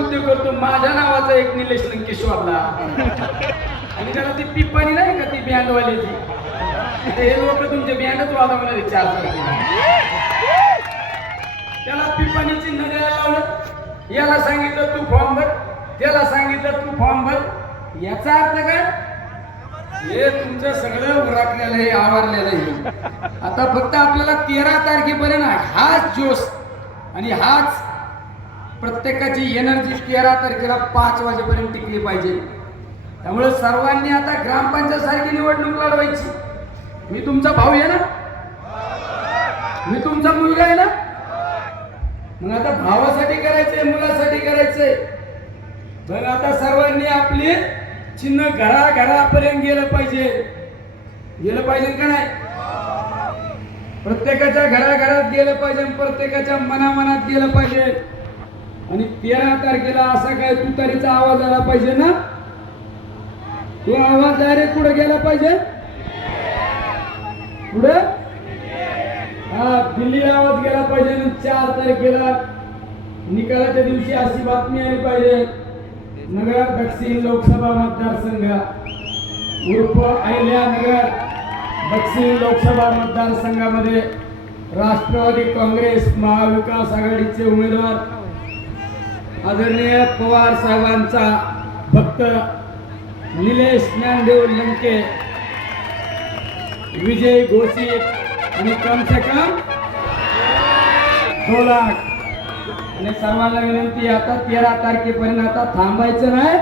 उद्योग करतो माझ्या नावाचा एक निलेश लंकेश्वरला आणि त्याला ती पिप्पानी नाही का ती बँडवाल्याची हे लोक तुमचे बँडच वाजवणार आहे 4 तारखेला त्याला पिप्पानी चिन्ह द्यायला लावलं याला सांगितलं तू फॉर्म भर त्याला सांगितलं तू फॉर्म भर याचा अर्थ काय हे तुमचं सगळं उराकलेलं आहे आवरलेलं आहे आता फक्त आपल्याला 13 तारखेपर्यंत हाच जोश आणि हाच प्रत्येकाची एनर्जी 13 तारखेला 5 वाजेपर्यंत टिकली पाहिजे त्यामुळे सर्वांनी आता ग्रामपंचायत सारखी निवडणूक लढवायची मी तुमचा भाऊ आहे ना मी तुमचा मुलगा आहे ना मग आता भावासाठी करायचंय मुलासाठी करायचंय तर आता सर्वांनी आपली चिन्ह घराघरापर्यंत गेलं पाहिजे का नाही प्रत्येकाच्या घराघरात गेलं पाहिजे प्रत्येकाच्या मनामनात गेलं पाहिजे आणि 13 तारखेला असा काय तुतारीचा आवाज आला पाहिजे ना तो आवाज डायरेक्ट कुठे गेला पाहिजे पुढे दिल्ली आवाज गेला पाहिजे 4 तारखेला निकालाच्या दिवशी अशी बातमी आली पाहिजे नगर दक्षिण लोकसभा मतदारसंघ उर्फ अहिल्यानगर दक्षिण लोकसभा मतदारसंघामध्ये राष्ट्रवादी काँग्रेस महाविकास आघाडीचे उमेदवार आदरणीय पवार साहेबांचा भक्त निलेश ज्ञानदेव लंके विजय घोषित आणि कम से कम 2 लाख आणि सर्वांना विनंती आता 13 तारखेपर्यंत आता थांबायचं नाही